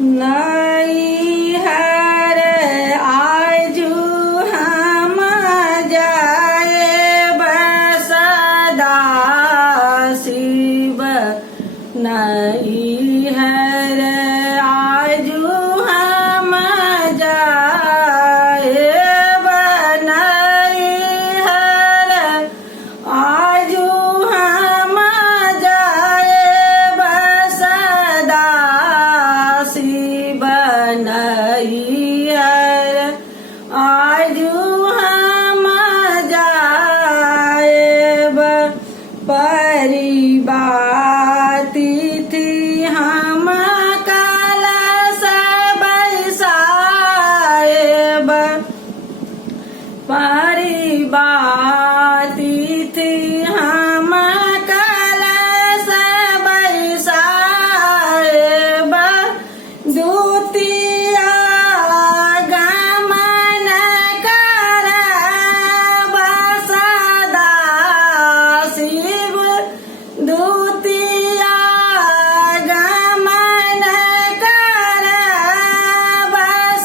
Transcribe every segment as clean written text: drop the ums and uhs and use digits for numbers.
नहीं हर आजू हम जाए बसदा शिव नहीं हर आजू हम जाए नहीं हर आजू हम जाए बसदा शिव नहीं हर आजू हम जाए परिवार तिथि हम कलश बैसाएब परिवार तिथि हम कलश बैसाएब द्वितीया गमन करब सदा शिव द्वितीया गमन करब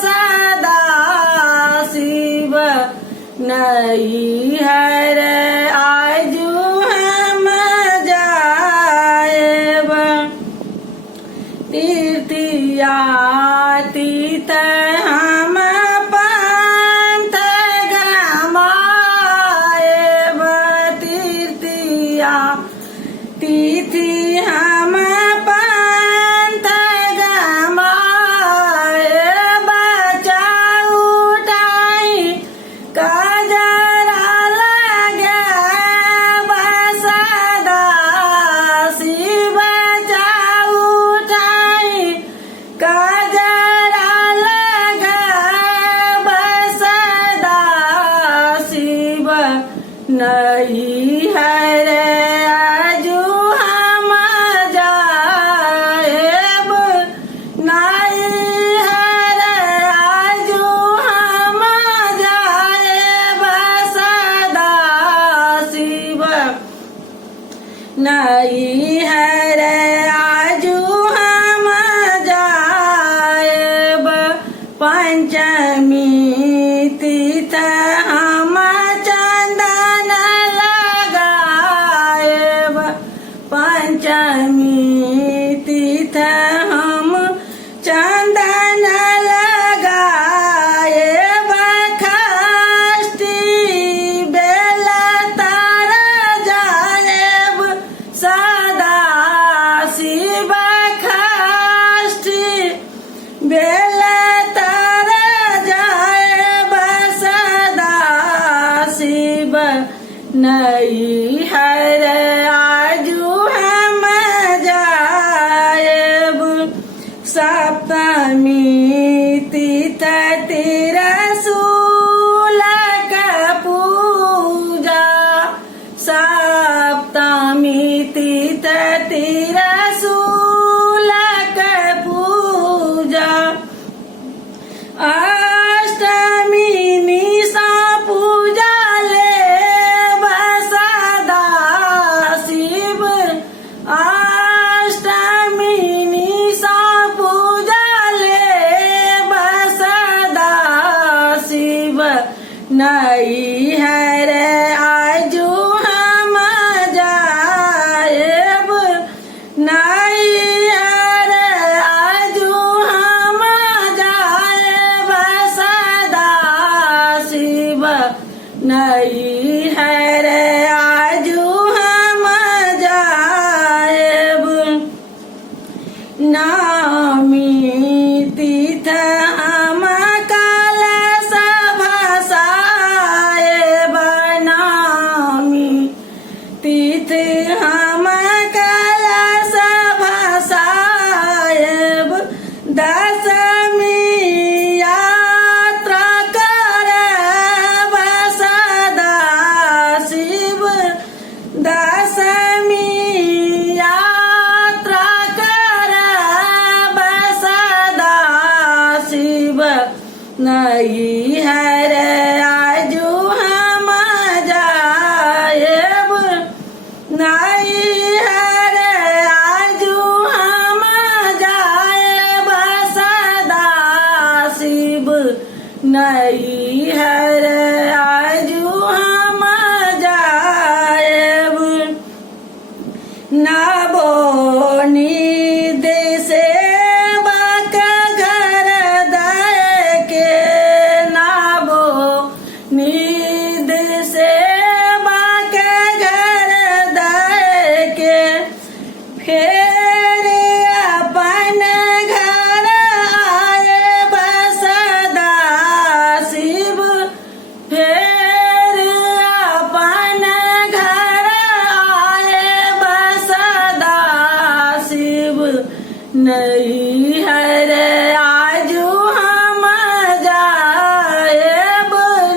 सदा शिव नहीं हर आजू हम जाएब तृतीया तीर्थ हम पंथ गमाएब तृतीया तिथि हम पंथ गमाएब चौठाई कजरा लगाएब सदा शिव चौठाई कजरा लगाएब सदा शिव नहीं हर आजू हम जाएब नहीं हर आजू हम जाएब सदा शिव नहीं हर आजू हम जाएब पंचमी तीर्थ हम चंदन लगाएब पंचमी तीर्थ हम चंदन लगाएब षष्ठी बेल तर जाएब सदा शिव षष्ठी बेल तर जाएब सदा शिव नहीं हर आजू हम जाएब सप्तमी तीर्थ तिरशूलक पूजा सप्तमी तीर्थ तिरशूलक पूजा अष्टमी निशा पूजा लेब सदा शिव अष्टमी निशा पूजा लेब सदा शिव नहीं हर आजू हम जाएब नहीं हर आजू हम जाएब सदा शिव नहीं हर आजू हम जाएब नामी तीर्थ हम कलश भसाएब नामी तीर्थ हम कलश भसाएब दशमी यात्रा करब सदा शिव दशमी यात्रा करब सदा शिव नहीं हर आजू हम जाएब नहीं हर आजू हम जाएब नहीं हर आजू हम जाएब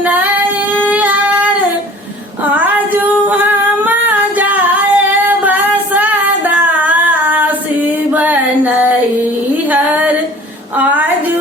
नहीं हर आजू हम जाएब सदा शिव नहीं हर आजू